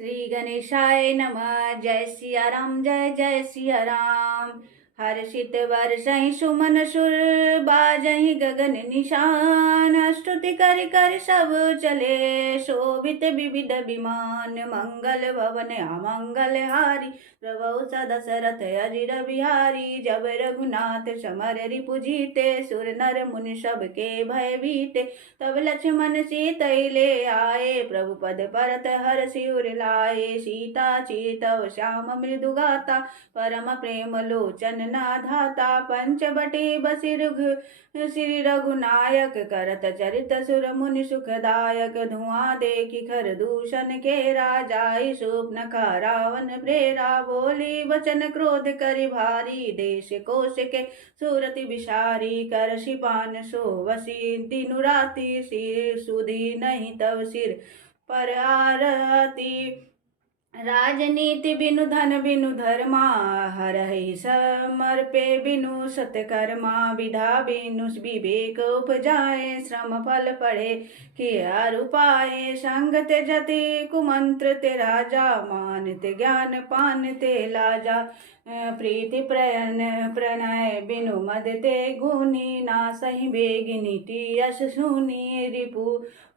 श्री गणेशाय नमः। जय सिया राम, जय जय सिया राम। हर्षित वर्षहि सुमन सुर, बाजहि गगन निशान। स्तुति कर कर सब चले, शोभित विविध विमान। मंगल भवन अमंगल हारी, प्रभु दशरथ अजिर बिहारी। जब रघुनाथ समर रिपु जीते, सुर नर मुनि सब के भय बीते। तब लक्ष्मण सीतै ले आए, प्रभु पद परत हर्षि उर लाए। सीता चितव श्याम मृदु गाता, परम प्रेम लोचन नाधाता। पंचवटी बसि श्री रघुनायक, करत चरित सुर मुनि सुखदायक। धुआं देखि खर दूषण के राजाई, स्वप्न का रावण प्रेरा। बोली वचन क्रोध करि भारी, देश कोश के सूरति विषारी। कर शिपान सोवसी दिनु राति, सिर सुधी नहीं तव सिर पर आरती। राजनीति बिनु धन बिनु धर्मा, हरहि समर्पे बिनु सत्कर्मा। विधा बिनु विवेक उपजाए, श्रम फल पढ़े किया उपाय। संग त्यजति कुमंत्र ते राजा, मानते ज्ञान पान ते लाजा। प्रीति प्रणय बिनु मद ते गुनी, ना सही बेगिनीति यश सुनी। रिपु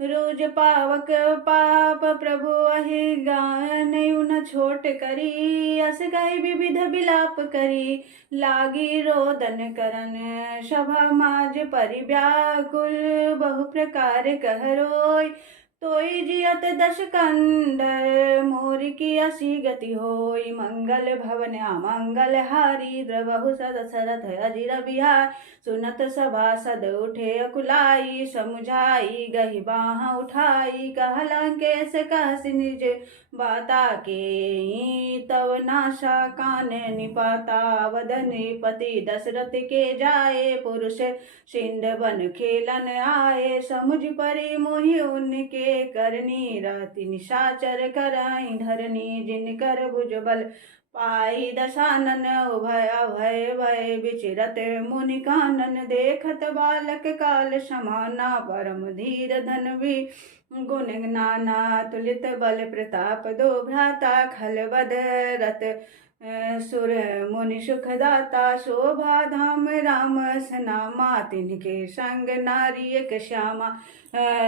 रोज पावक पाप, प्रभु अहि गान न छोट करी। अस गए विविध बिलाप करी, लागी रोदन करन। सभा माज परिव्याकुल, बहु प्रकार कह रोय। तोई जियत दश कंदर, मोर की असी गति होई। मंगल भवन अमंगल हारी, द्रवहु दशरथ अजिर बिहार। सुनत सभा सद उठे अकुलाई, समुझाई गही बाह उठाई। कहला केस कहस निज बाता के, तव नाशा कान निपाता। वदनपति दशरथ के जाए, पुरुष सिंध बन खेलन आए। समुझ परि मोहि उनके करनी, रहती निशाचर कराई धरनी। जिनकर भुज बल पाई दशानन, उभय अभय भय विचरत मुनि कानन। देखत बालक काल समाना, परम धीर धन भी गुण नाना। तुलित बल प्रताप दो भ्राता, खल बदरत सुर मुनि सुखदाता। शोभा धाम राम सनामा, तिनके संग नारी एक श्यामा।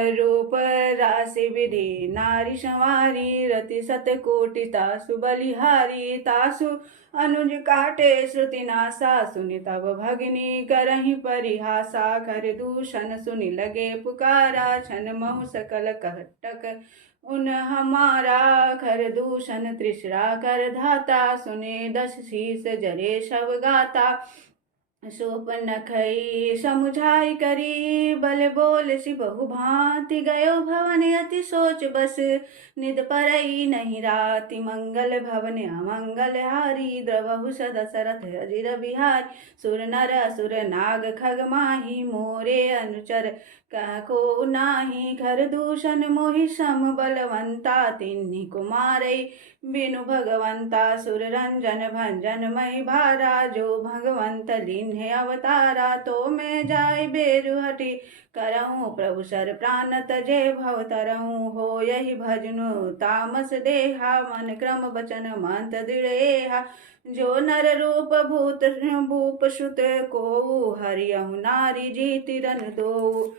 रूप राशि विधि नारी संवारी, रति सत कोटि तासु बलिहारी। तासु अनुज काटे श्रुति नासा, सुनि तब भगिनी करहि परिहासा। कर दूषण सुनि लगे पुकारा, छन महु सकल कहटक उन हमारा। खर दूषण तृष्णा कर धाता, सुने दस शीस जरे शव गाता। शोपनखई समुझाई करी, बल बोल सि बहु भांति। गयो भवन अति सोच बस, निद परई नहीं राति। मंगल भवन अमंगल हारी, द्रवहु दशरथ अजिर बिहारी। सुर नर असुर नाग खग माही, मोरे अनुचर कह को नाही। खर दूषण मोहि सम बलवंता, तिन्हि कुमारई बिनु भगवंता। सुर रंजन भंजन मई भारा, जो भगवंत लीन्हे अवतारा। तो मैं जाय बेरु हटि करऊँ, प्रभु सर प्राण तजे भव तरऊँ। हो यही भजनु तामस देहा, मन क्रम वचन मंत दृढ़ेहा। जो नर रूप भूत भूप सुत को, हरियहु नारी जीति रन दो।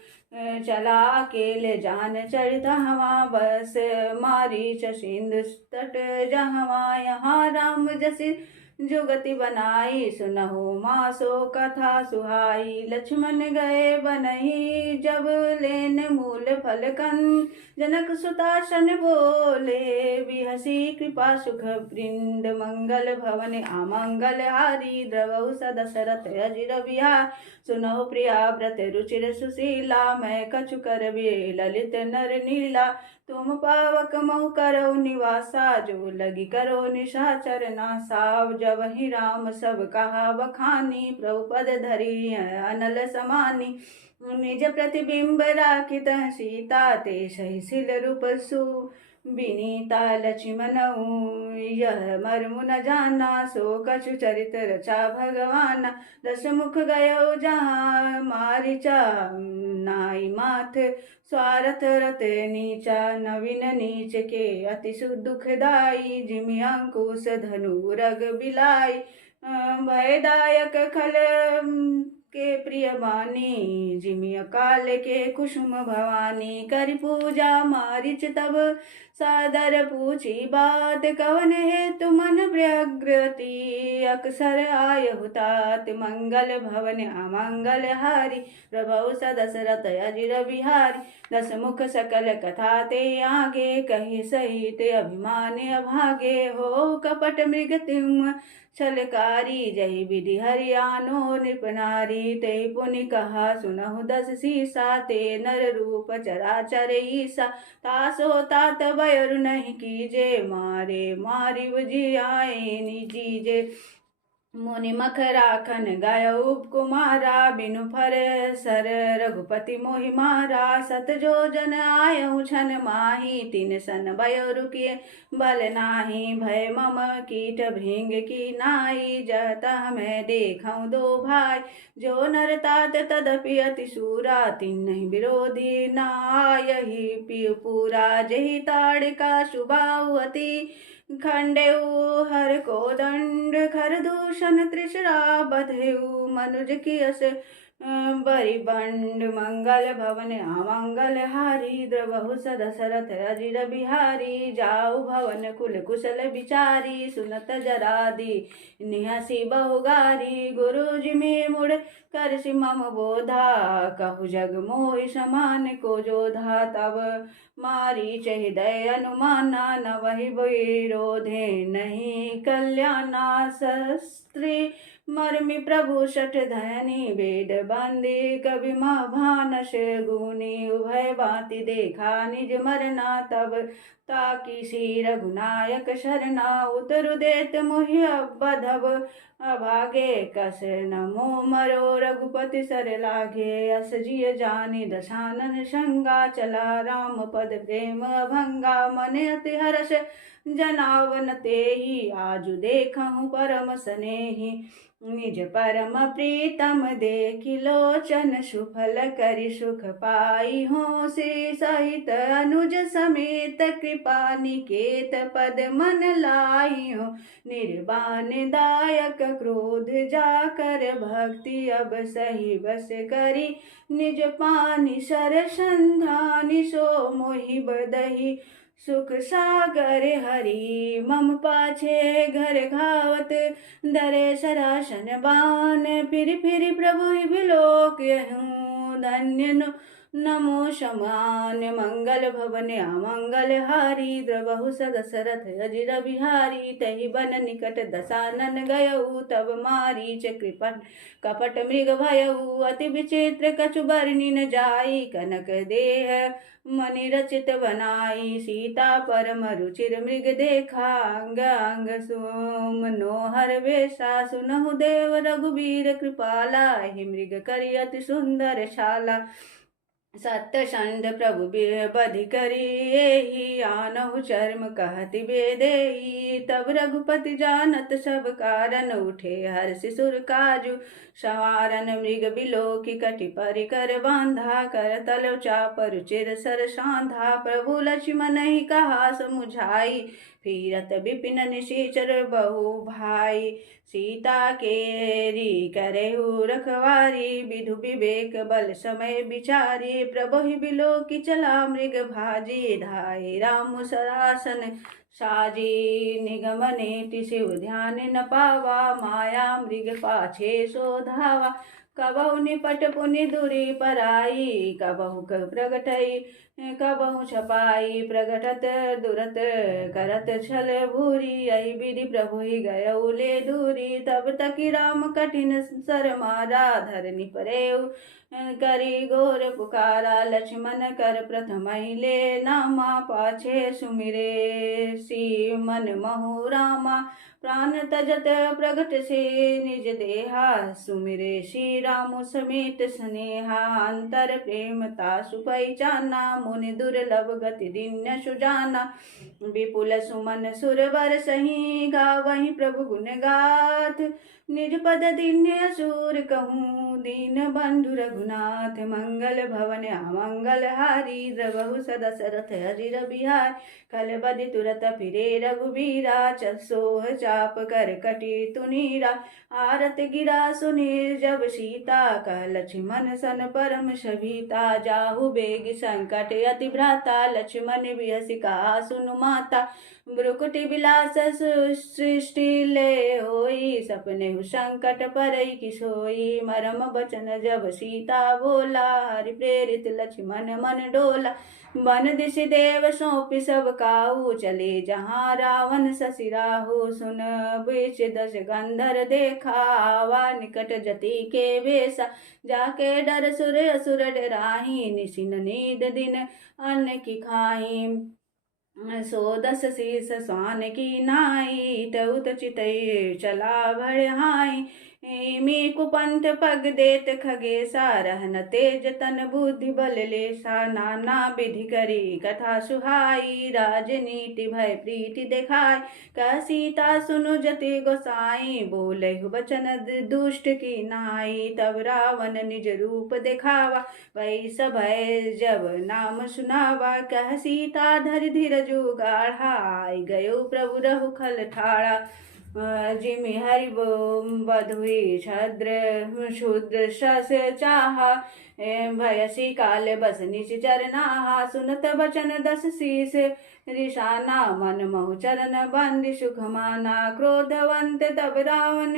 चला अकेले जान चरित हवा, बस मारीच सिंधु तट जहवा। यहाँ राम जसि जुगति बनाई, सुनहु मासो कथा सुहाई। लक्ष्मण गए बनहि जब लेन मूल फल कन, जनक सुतासन बोले बिहसी कृपा सुख वृंद। मंगल भवन अमंगल हारी, द्रवहु दशरथ अजिर बिहार। सुनहु प्रिया व्रत रुचिर सुशीला, मैं कछु कर ललित नर नीला। तुम पावक महु करो निवासा, जो लगी करो निशाचर नासा। जब ही राम सब कहा बखानी, प्रभु पद धरी अनल समानी। निज प्रतिबिंब राखित सीता, ते सही सिल रूप विनीता लक्ष्मणऊ यह मर्मु न जाना, सो कछु चरित रचा भगवाना। दस मुख गयो जहाँ मारिचा, नाई माथ स्वार्थ रत नीचा। नवीन नीच के अति दुखदाई, जिमि अंकुश धनु रग बिलाई। भयदायक खल के प्रिय बानी, जिमि अकाल के कुसुम भवानी। करि पूजा मारिच तब सादर पूछी बात, कवन हेतु मन व्यग्रति। अक्सर आयहु तात, मंगल भवन अमंगल हारी। प्रभु सदशरथ अजिर बिहारी, दस मुख सकल कथा ते आगे। कही सहित अभिमान अभागे, हो कपट मृग तुम छलकारी। जहि विधि हरियानो नृपनारी, ते पुनि कहा सुनहु दस सीसा। ते नर रूप चराचर ईसा, तासो तात बयरु नहीं कीजे। मारे मारी बुझियाए निजीजे। मुनि मख राखन गायऊ कुमारा, बिनु फर सर रघुपति मोहि मारा। सत जो जन आयऊ छन माही, तीन सन भयो रुकिए बल नाही। भय मम कीट भृंग की नाई, जतः मैं देखऊँ दो भाई। जो नर तात तदपि अति सूरा, तिन्हि विरोधी नायहि पियु पूरा। जहि ताड़िका सुबाहु अति, खंडेऊ हर को दंड। खरदूषण त्रिशरा बधेऊ, मनुज की अस बरी बंड। मंगल भवन अमंगल हारी, द्रवहु दशरथ अजिर बिहारी। जाऊ भवन कुल कुशल बिचारी, सुनत जरादी निहसी बहुगारी। गुरु जिमि मुड़ कर मम बोधा, कहु जग मोहि समान को जोधा। तब मारीच हृदय अनुमाना, न वही विरोधे नहीं कल्याणा। शस्त्री मर्मि प्रभु शठ धनी, वेद बंदी कवि भानस गुनी। उभय बाति देखा निज मरना, तब ताकि सी रघुनायक शरणा। उतरु देत मोहि बधब अभागे, कस नमो मरो रघुपति सर लागे। अस जिय जानी दशानन संगा, चला राम पद प्रेम भंगा। मन अति हर्ष जनावन तेहि, आजु देखहु परम स्नेहि। निज परम प्रीतम देखि लोचन, सुफल करि सुख पाई। हो श्री सहित अनुज समेत, कृपा निकेत पद मन लाई। हो निर्वाण दायक क्रोध जाकर, भक्ति अब सही बस करी। निज पानि सर संधानि, सो मोहि बदहि सुख सागर हरि। मम पाछे घर घावत, धरे सरासन बान। फिर प्रभु बिलोक हूँ, धन्य नमो समान। मंगल भवन अमंगल हारी, द्रवहु दशरथ अजिर बिहारी। तहि बन निकट दशानन गयऊ, तब मारीच कृपट कपट मृग भयऊ। अति विचित्र कछु बरनि न जाई, कनक देह मणि रचित बनाई। सीता परम रुचिर मृग देखा, अंग अंग मनोहर वेशा। सुनहु देव रघुबीर कृपाला, ही मृग करि अति सुंदर शाला। सत्य संध प्रभु बधि करी, एहि आनहु चर्म कहति बेदेहि। तब रघुपति जानत सब कारण, उठे हर्ष सुर काजु सवारन। मृग बिलोकी कटि परिकर बांधा, कर तल चाप रुचिर सर साधा। प्रभु लक्ष्मण ही कहा समुझाई, फिरत विपिन निशिचर बहु भाई। सीता केरी करेहु रखवारी, विधु विवेक बल समय विचारी। प्रभु ही बिलोकी चला मृग भाजी, धाये राम सरासन साजी। निगम नेति शिव ध्यान न पावा, माया मृग पाछे सो धावा। कबहु निपट पुनि दूरी पराई, कबहु प्रगटई कबहु छपाई। प्रगटत दुरत करत छल भूरी, यही विधि प्रभु ही गयऊ ले दूरी। तब तकी राम कठिन सर मारा, धरनी परेऊ करी घोर पुकारा। लक्ष्मण कर प्रथम ले नामा, पाछे सुमिरे सी मन महु रामा। प्राण तजत प्रगट से निज देहा, सुमिरे श्री राम समेत स्नेहा। अंतर प्रेम तासु पहिचाना, मुनि दुर्लभ गति दीन्य सुजाना। विपुल सुमन सुर बर सही गावहीं प्रभु गुण गाथ। निज पद दीन्य असुर कहूँ दीन बंधु रघुनाथ। मंगल भवन अमंगल हारी द्रवहु सदशरथ हरिर बिहार। खल बदि तुरत फिरे रघुबीरा सोह चाप कर कटी तुनीरा। आरत गिरा सुनीर जब सीता कह लक्ष्मण सन परम सभीता। जाहु बेग संकट अति भ्राता लक्ष्मण बिहसि कहा सुनु माता। ब्रुकुटि बिलास सृष्टि ले होई सपने संकट परई कि सोई। मरम बचन जब सीता बोला हरि प्रेरित लक्ष्मण मन डोला। बन दिशि देव सौंपि सब काहू चले जहाँ रावण शशि राहु। सुन बीच दस गंधर देखा आवा निकट जति के बेसा। जाके डर सुर असुर डराही निशिन नींद दिन अन्न की खाही। सो दस शीस स्वान की नाई तउत चितई चला भड़हाई। मी कुपंथ पग देत खगेसा रहन तेज तन बुद्धि बल लेसा। नाना विधि करी कथा सुहाई राजनीति भय प्रीति देखाय। कह सीता सुनु जति गोसाई बोलेहु बचन दुष्ट की नाई। तब रावण निज रूप दिखावा वही सभय जब नाम सुनावा। कह सीता धरि धीरजु गाढ़ा आई गयो प्रभु रहु खल ठाड़ा। जिमि हरि बधुई छद्र शूद्र शस चाहा। भयसी काल बस निच चरनाहा सुनत बचन दस शीस रिशाना। मन महु चरण बंदी सुख माना क्रोधवंत तब रावण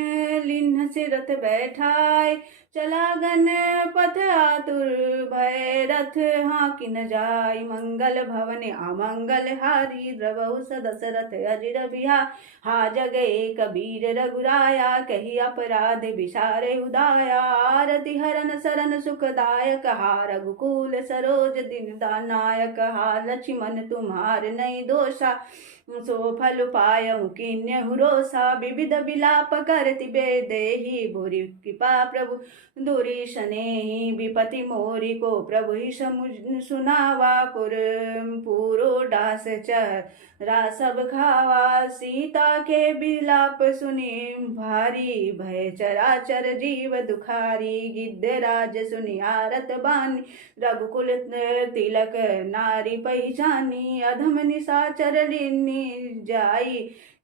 लिन्ह सिरथ बैठाय। चला गन पथ आतुर भय रथ हाँकि न जाय। मंगल भवन अमंगल हारी द्रवहु सदशरथ अजिर बिहार। हा जग एक वीर रघुराया कही अपराध विसारे उदाया। आरति हरन सरन सुखदायक हा रघुकुल सरोज दीनदानायक। हा लक्ष्मण तुम्हार नहीं दोषा सो फल पायहु किन्यहु रोषा। विविध विलाप करति बेदेहि भूरि कृपा प्रभु दूरी सनेहि। विपति मोरी को प्रभु ही सुनावा पूरो डास चरा सब खावा। सीता के विलाप सुनी भारी भय चराचर जीव दुखारी। गिद्धराज सुनी आरत बानी रघुकुल तिलक नारी पहचानी। अधम निशाचर ऋणी जाई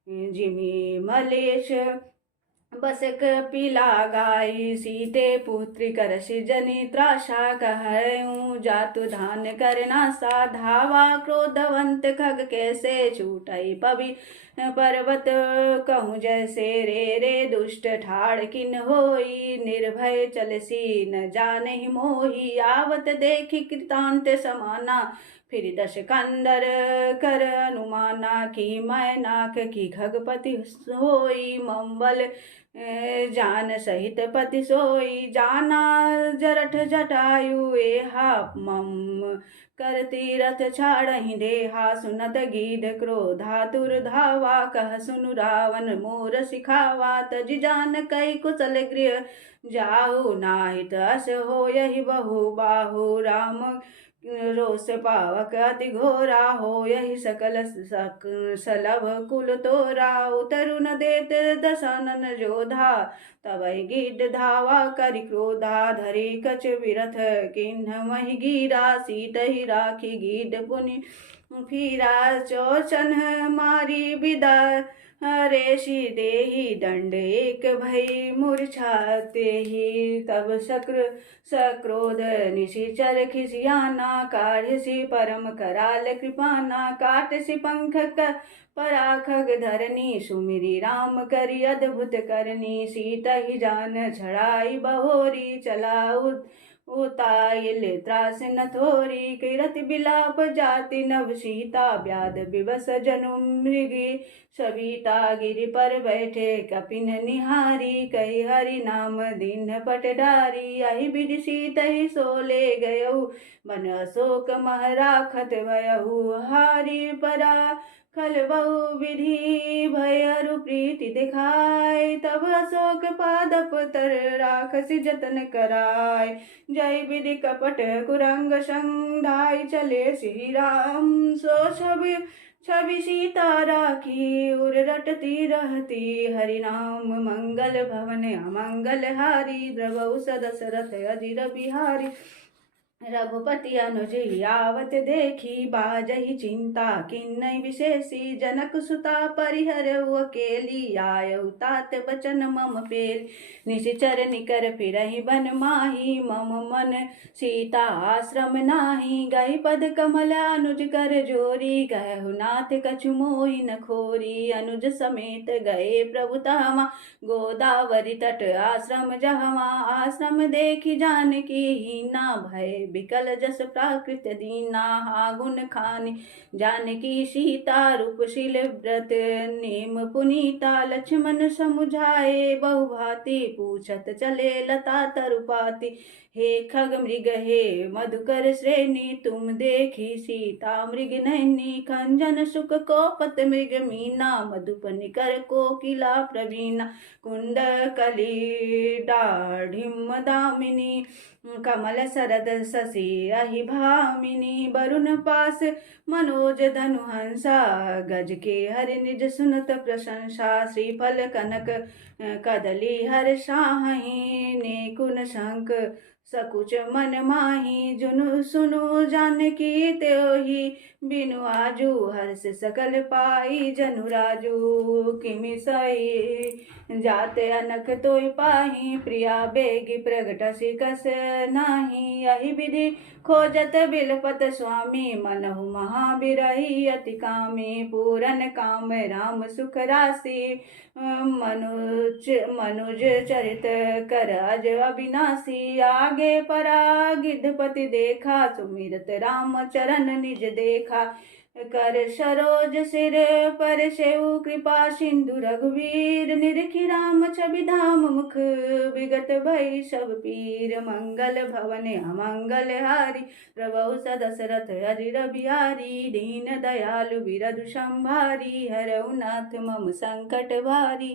जिमि मलेश बसक पिला गाई। सीते पुत्री करसि जनि त्रासा कहऊँ जातु धान करना सा। धावा क्रोधवंत खग कैसे छूटई पवि पर्वत कहूँ जैसे। रे दुष्ट ठाड़ किन होई निर्भय चलसी न जाने मोही। आवत देखी कृतांत समाना फिर दश कंदर कर अनुमाना। की मैं नाक की खगपति होई मंबल जान सहित पति सोई। जाना जरठ जटायु एहा मम कर तीरथ छाड़हि देहा। सुनत गीध क्रोधातुर धावा कह सुनु रावण मोर सिखावा। तज जान कई कुशल गृह जाहु नाहित अस हो यही बहु बाहु। राम रोष पावक अति घोरा हो यही सकल सलभ कुल तोरा। उतरु न देत दशानन जोधा तबै गिड धावा करि क्रोधा। धरि कछ विरथ किन्ह महि गिरा सीतहि राखी गिड पुनि फिरा। चौचन मारी विदा रेषि देहि दंड एक भई मूर्छा तेहि। तब सक्रोध निशिचर खिसियाना काढ़सि परम कराल कृपाना। काटसि पंख पराखग धरनी सुमिरी राम करि अद्भुत करनी। सीतहि जान छड़ाई बहोरी चला उताइल त्रास न थोरी। किरति बिलाप जाति नव सीता व्याध विवश जनु मृगी। सविता गिरि पर बैठे कपिन निहारी कही हरि नाम दीन पट डारी। यही विधि सीतहि सो ले गयहु मन अशोक मह राखत भयहु। हारी परा खल बहु विधि भयरु प्रीति दिखाय, तब अशोक पादप तर राखसी जतन कराय। जय विधि कपट कुरंग संधाय, चले श्री राम सो छवि छवि सीता राखी। उर रटती रहती हरि नाम, मंगल भवन अमंगल हारी। द्रवहु सदशरथ अजिर बिहारी, रघुपति अनुज आवत देखी। बाजहि चिंता किन्नई विशेषी, जनक सुता परिहरऊ अकेली। आयऊ तात बचन मम पेल, निशिचर निकर फिरहि बन माही। मम मन सीता आश्रम नाही, गई पद कमल अनुज कर जोरी। कहु नाथ कछु मोहि न खोरी, अनुज समेत गए प्रभु तहवा। गोदावरी तट आश्रम जहवा, आश्रम देखी जानकी हीना। भय बिकल जस प्राकृत दीना, हागुन खानी जानकी सीता। रूपशील व्रत नेम पुनीता, लक्ष्मण समुझाए बहुभांति। पूछत चले लता तरुपाती, हे खग मृग हे मधुकर श्रेणी। तुम देखी सीता मृग नैनी, खंजन सुख को पत मृग मीना। मधुप निकर कोकिला प्रवीणा, कुंड कली दाढ़िम दामिनी। कमल सरद शशि अहि भामिनी, वरुण पास मनोज धनु हंसा। गज के हरि निज सुनत प्रशंसा, श्रीफल कनक कदली हर साहि। नेकुन शंख सकुच मन माही, जुनु सुनु जानकी त्योहि। बिनु आजू हर्ष सकल पाई, जनु राजू किमि सई। जाते अनख तोय पाही, प्रिया बेगी प्रगटसि कस नाही। यही विधि खोजत बिलपत स्वामी, मनहु महाबिरही अति कामी। पूरन काम राम सुख राशि, मनुज चरित कर अज अविनाशी। आगे परा गिद्धपति देखा, सुमिरत राम चरण निज देखा। कर सरोज सिर पर सेउ कृपा सिंधु रघुवीर। निरखि राम छवि धाम मुख, विगत भई सब पीर। मंगल भवन अमंगल हारी, प्रभु सदशरथ अजिर बिहारी। दीन दयालु बिरधु संभारी, हरऊ नाथ मम संकट भारी।